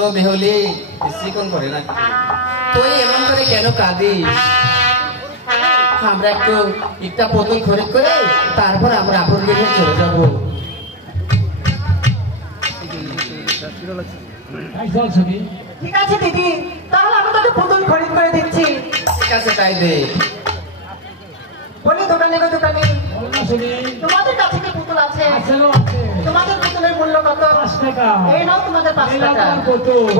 লো বেহলি চিকন করে না তুই এমন করে কেন কাঁদিস আমরা একটু একটা পুতুল খরিদ করে তারপর আমরা আপন গৃহে চলে যাব ঠিক আছে দিদি তাহলে আমি তোকে পুতুল খরিদ করে দিচ্ছি ঠিক আছে তাই দে বলি দোকানে গো দোকানে তোমাদের কাছে কি পুতুল আছে তোমাদের পুতুলের মূল্য কত 5 টাকা এই নাও তোমাদের 5 টাকা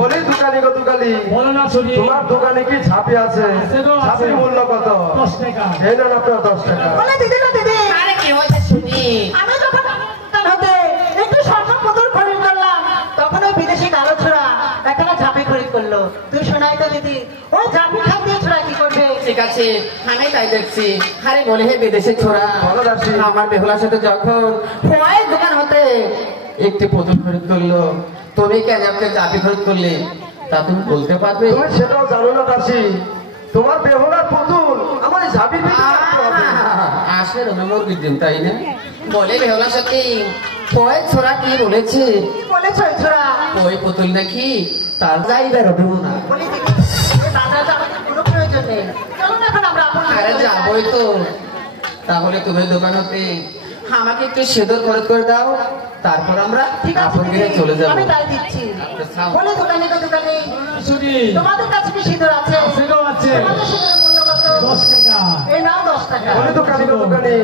বলি দোকানে গো দোকানে বলো না শুনি তোমার দোকানে কি ছাপি আছে ছাপির মূল্য কত 10 টাকা এই নাও আপনার 10 টাকা বলে দিদি না দিদি আরে কি হয়েছে শুনি আমি যখন দোকান হতে একটু স্বর্ণ পুতুল খরিদ করলাম তখন ওই বিদেশি কালো ছোড়া একটা ঝাঁপি খরিদ করলো তুই শোনাই তো দিদি ওই ঝাঁপি খান দিয়ে ছোড়া কি করবে ঠিক আছে আমি তাই দেখছি আরে বলে হে বিদেশে ছোড়া আমার বেহুলার সাথে যখন ওই দোকান হতে একটি পুতুল খরিদ করলো তুমি কেন আপনি চাবি খরিদ করলে তা তুমি বলতে পারবে তুমি সেটাও জানো না দাসী তোমার বেহুলার পুতুল আমার ঝাঁপি আসে রবিমুরগির ডিম তাই না বলে বেহুলার সাথে ওই ছোড়া কি বলেছে কি বলেছে ওই ছোড়া ওই পুতুল নাকি তার যাইবে রবিমু না বলি দিদি এই বাজারটা আমাদের কোনো প্রয়োজন নেই চলো না এখন আমরা আপন আরে যাবোই তো তাহলে তুমি দোকান হতে আমাকে একটু সেদর খরচ করে দাও তারপর আমরা ঠিক আছে আপন গৃহে চলে যাব আমি তাই দিচ্ছি আচ্ছা বলে দোকানে গো দোকানে তোমাদের কাছে কি সিঁদুর আছে তোমাদের সিঁদুরের মূল্য কত 10 টাকা এই নাও 10 টাকা বলি দোকানে গো দোকানে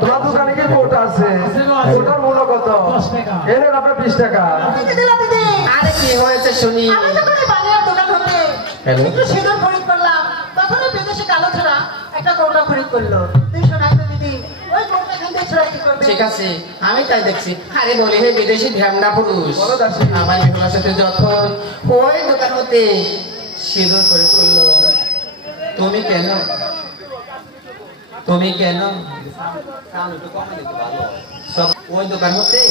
তোমার দোকানে কি কোটা আছে কোটার মূল্য কত 10 টাকা এই নাও আপনার 20 টাকা দিদি দিলা দিদি আরে কি হয়েছে শুনি আমি যখন এই বাজারের দোকান হতে একটু সিঁদুর খরিদ করলাম তখন ওই বিদেশি কালো ছোড়া একটা কৌটা খরিদ করলো তুই শোনাই তো দিদি ওই কৌটা খান দিয়ে ছোড়া কি করবে ঠিক আছে আমি তাই দেখছি আরে বলি হে বিদেশি ধ্যামনা পুরুষ আমার বেহুলার সাথে যখন ওই দোকান হতে সিঁদুর করে করলো তুমি কেন সব ওই দোকান হতে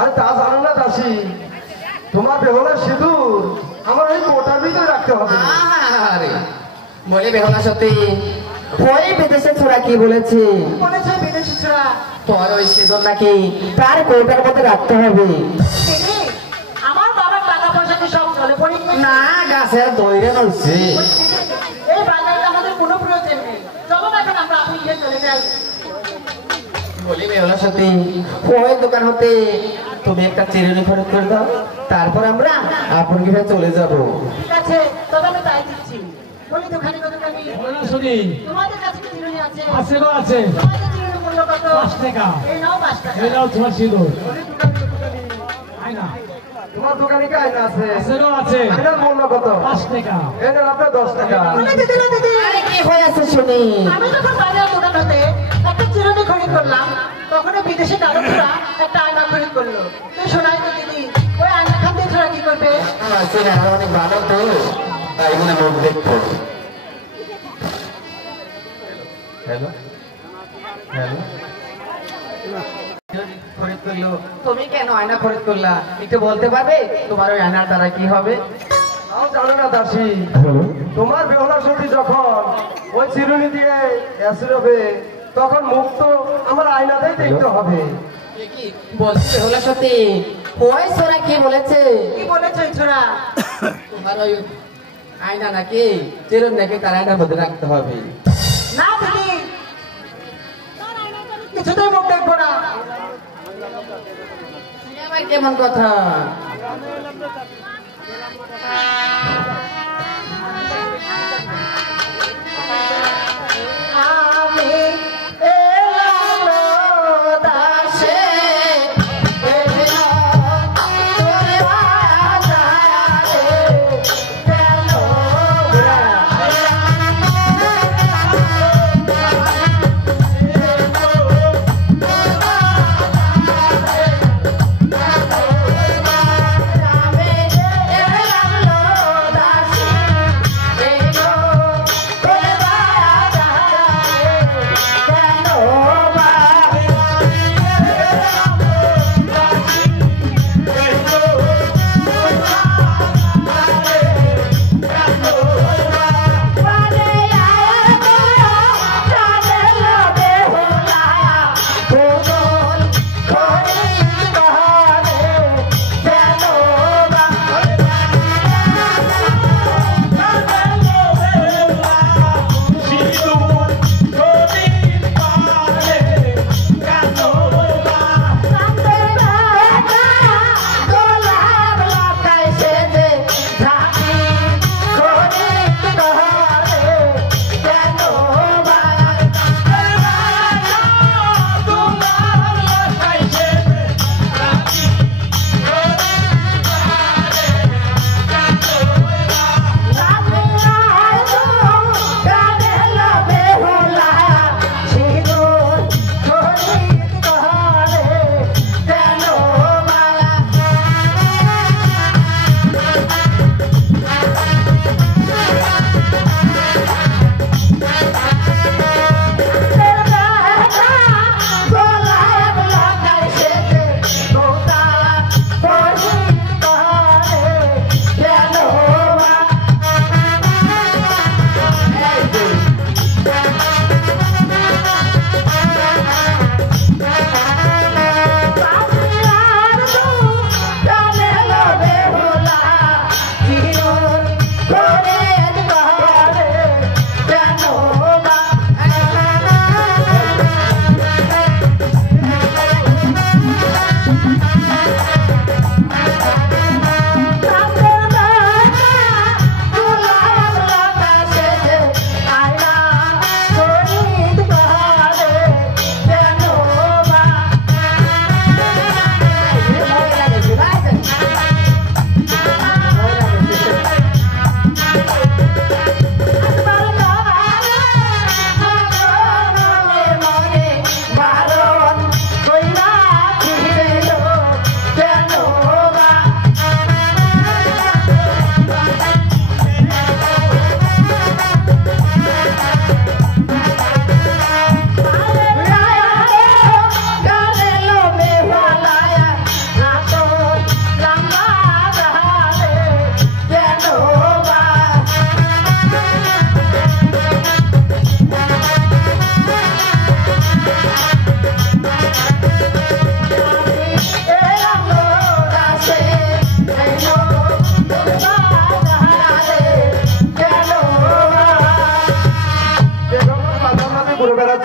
আরে তা জানো না দাসী তোমার বেহুলার সিঁদুর আমার ওই কোটার ভিতরে রাখতে হবে আরে বলে বেহুলার সাথে ওই বিদেশে ছোড়া কি বলেছে বলেছে বিদেশি ছোড়া তোর ওই সিঁদুর নাকি তার কোটার মধ্যে রাখতে হবে দিদি আমার বাবার টাকা পয়সা কি সব চলে পড়ি না গাছের দইরে নইছে এই বাজারে আমাদের কোনো প্রয়োজন নেই চলো না এখন আমরা আপনি গিয়ে চলে যাই বলি বেহুলার সাথে ওই দোকান হতে তুমি একটা চিরুনি খরচ করে দাও তারপর আমরা আপন গৃহে চলে যাব ঠিক আছে তবে আমি তাই দিচ্ছি বলি দোকানে কত টাকা শুনি তোমাদের কাছে কি চিরুনি আছে আছে গো আছে তোমাদের চিরুনির মূল্য কত 5 টাকা এই নাও 5 টাকা এই নাও তোমার সিঁদুর আয়না তোমার দোকানে কি আয়না আছে আছে গো আছে আয়নার মূল্য কত 5 টাকা এই নাও আপনার 10 টাকা বলে দিদি না দিদি আরে কি হয়েছে শুনি আমি যখন বাজারের দোকান হতে একটা চিরুনি খরিদ করলাম তখন ওই বিদেশি কালো ছোড়া একটা আয়না খরিদ করলো তুই শোনাই তো দিদি ওই আয়না খান দিয়ে ছোড়া কি করবে অনেক ভালো তো তাই মনে মুখ দেখবো হ্যালো খরিদ করলো তুমি কেন আয়না খরিদ করলা একটু বলতে পারবে তোমার ওই আয়নার দ্বারা কি হবে তাও জানো না দাসী তোমার বেহুলার সাথে যখন ওই চিরুনি দিয়ে অ্যাসিড হবে তখন মুখ তো আমার আয়নাতেই দেখতে হবে বলছি বেহুলার সাথে ওই ছোড়া কি বলেছে কি বলেছে ওই ছোড়া তোমার ওই আয়না নাকি চিরুন নাকি তার আয়নার মধ্যে রাখতে হবে না দিদি কিছুতেই মুখ দেখবো না আমার কেমন কথা আমি এলাম দাসে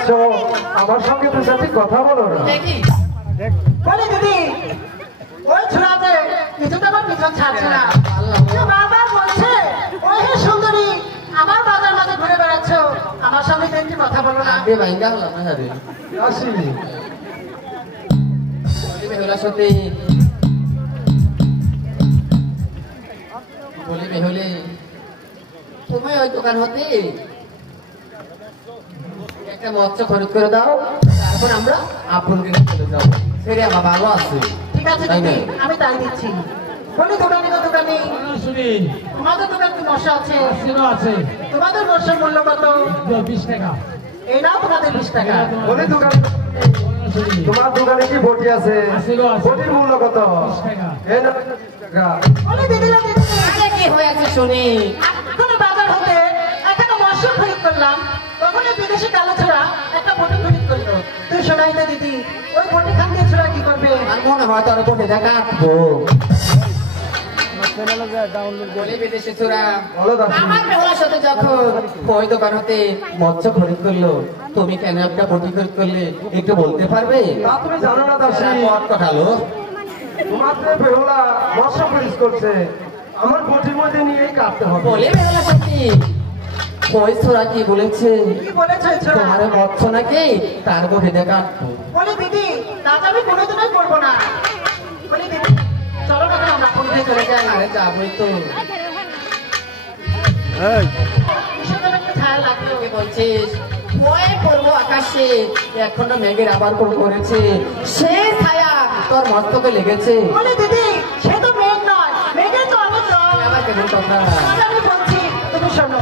আসছো আমার সঙ্গে দু চারটি কথা বলো না। দেখি বলি দিদি ওই ছোড়াতে কিছু তো আমার পিছন ছাড়ছে না। সে বারবার বলছে ওই হে সুন্দরী আমার বাজার মাঝে ঘুরে বেড়াচ্ছ, আমার সঙ্গে তো একটু কথা বলো না। আগে বাইঙ্গা হলাম না যাবে আসি বেহুলা সত্যি বলি বেহুলে তুমি ওই দোকান হতে একটা মৎস্য খরিদ করে দাও, তারপর আমরা আপনাকে চলে যাবো। সেরে আমার ভালো আছে। ঠিক আছে দিদি আমি তাই দিচ্ছি। বলি দোকানি গো দোকানি শুনি তোমাদের দোকান কি মশা আছে? আসিরও আছে তোমাদের মশার মূল্য কত? 20 টাকা। এই নাও তোমাদের 20 টাকা। বলি দোকান শুনি তোমার দোকানে কি বটি আছে? আসিরও আছে। বটির মূল্য কত? 20 টাকা। এই না 20 টাকা। বলি দিদি লো দিদি আরে কি হয়েছে শুনি? এখন বাজার হতে একটা মশা খরিদ করলাম, তখন এই বিদেশি কালো ছোড়া একটা বটি খরিদ করলো। তুই শোনাই তো দিদি ওই বটি খান দিয়ে ছোড়া কি করবে? আর মনে হয় তোর বটে দেখা কাটবো। বলি বিদেশি চোরা বলো দাসী। আমার বেহুলার সাথে যখন ওই দোকান হতে মৎস্য খরিদ করলো, তুমি কেন একটা বটি খরিদ করলে একটু বলতে পারবে? তা তুমি জানো না দাসী, পথ কাটালো তোমার যে বেহুলা মৎস্য খরিদ করছে আমার বটির মধ্যে নিয়েই কাটতে হবে। বলে বেহুলা সত্যি ওই ছোরা কি বলেছে? কি বলেছে ওই ছোড়া? তোমার মৎস্য নাকি তার বটে দেখা কাটবো। বলি দিদি কাজ আমি কোনোদিনই করবো না। বলি দিদি চলো না আমরা পুরীতে চলে যাই। আরে যাবই তো। কিসের একটা ছায়া লাগলো। কি বলছিস? ওই পূর্ব আকাশে এখন মেঘের আবার কোন করেছে, সে ছায়া তোর মস্তকে লেগেছে। বলি দিদি সে তো মেঘ নয়, মেঘের তো অনেক রং। আবার কেমন কথা? তোমাকে আমি বলছি তুমি শোনো।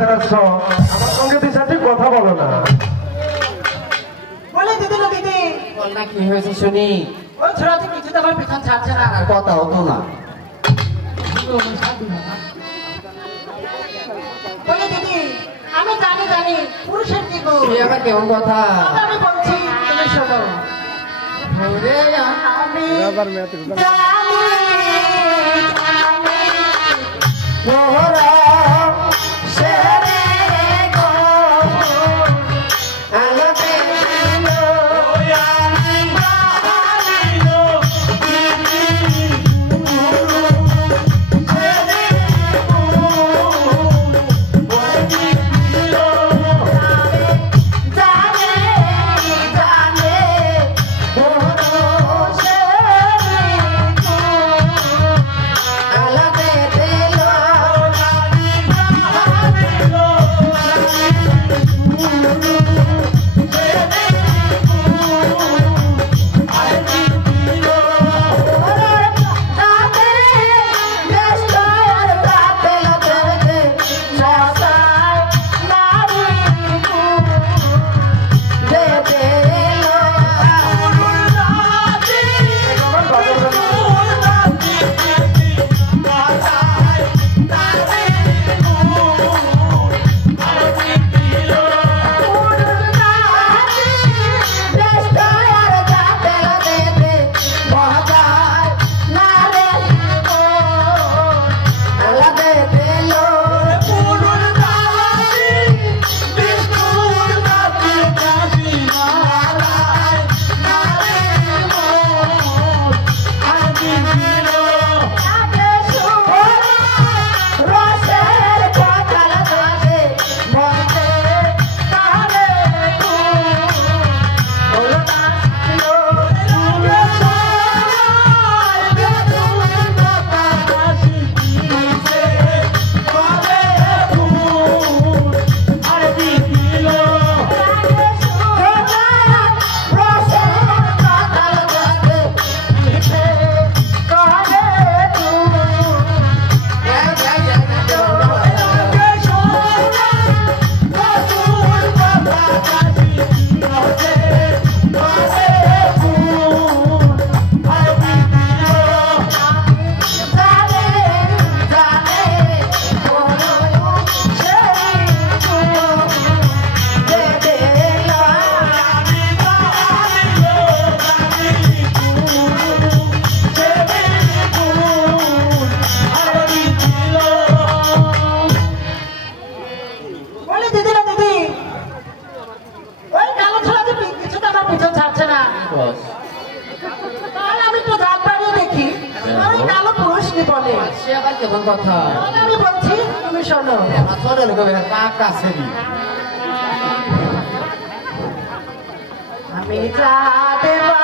বেড়াচ্ছ আমার সঙ্গে দুই চারটি কথা বলো না। বলে দিদি না দিদি, বল না কি হয়েছে শুনি। ওই ছোড়াটি কিছুতে আমার পিছন ছাড়ছে না। আর কথা হতো না। বলে দিদি, আমি জানি পুরুষের কি গুণ। সে আবার কেমন কথা? আমি বলছি তুমি শোনো। ওরে আমি জানি মোহরা শেরে গো আলোতে লো আমি বাহালিলো সে আবার কেমন কথা? আমি বলছি তুমি শোনো। ছোট লোক কাছে আমি যা দেবা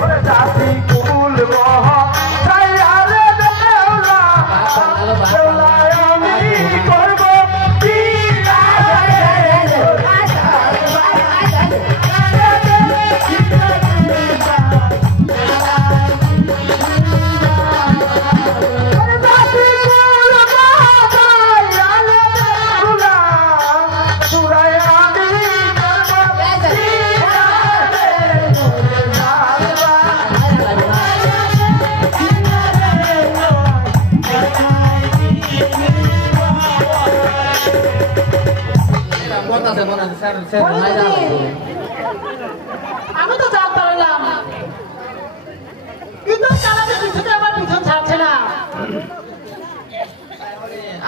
ওরে জাতি কুল বহ ছাইয়া রে দেওলা দেওলায় আমি করব কি আমি তো জানতে পারলাম কিন্তু চালাতে কিছুতে আমার পিছন ছাড়ছে না।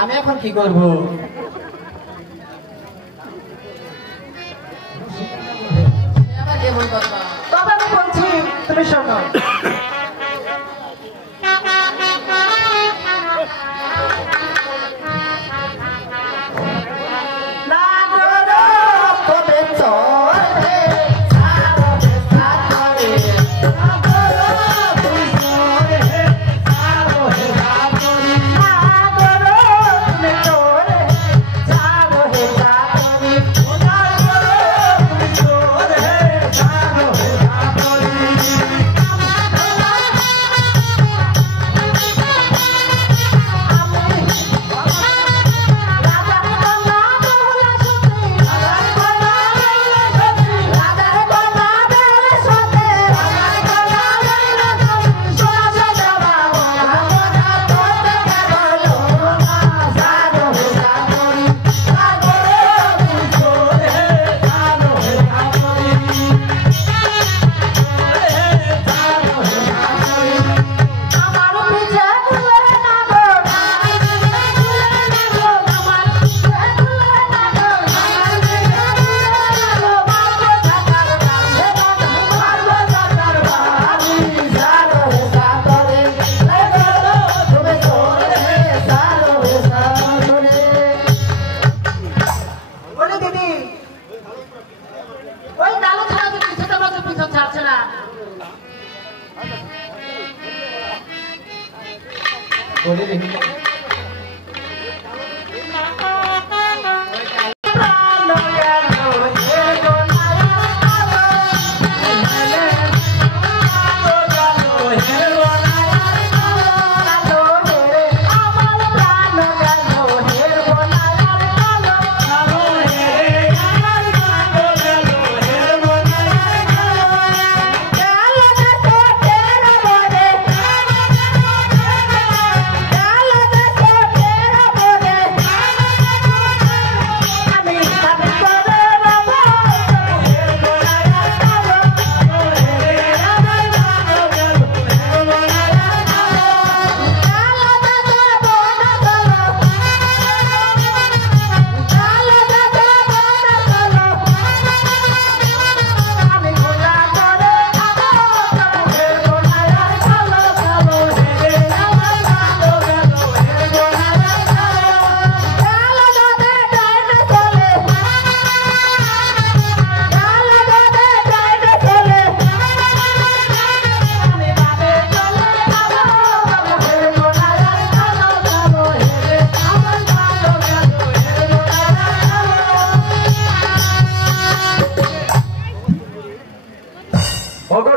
আমি এখন কি করবো? তবে আমি বলছি তুমি শোনো।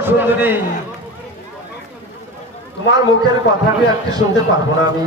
সুন্দরী, তোমার মুখের কথাটি একটু শুনতে পারবো না আমি?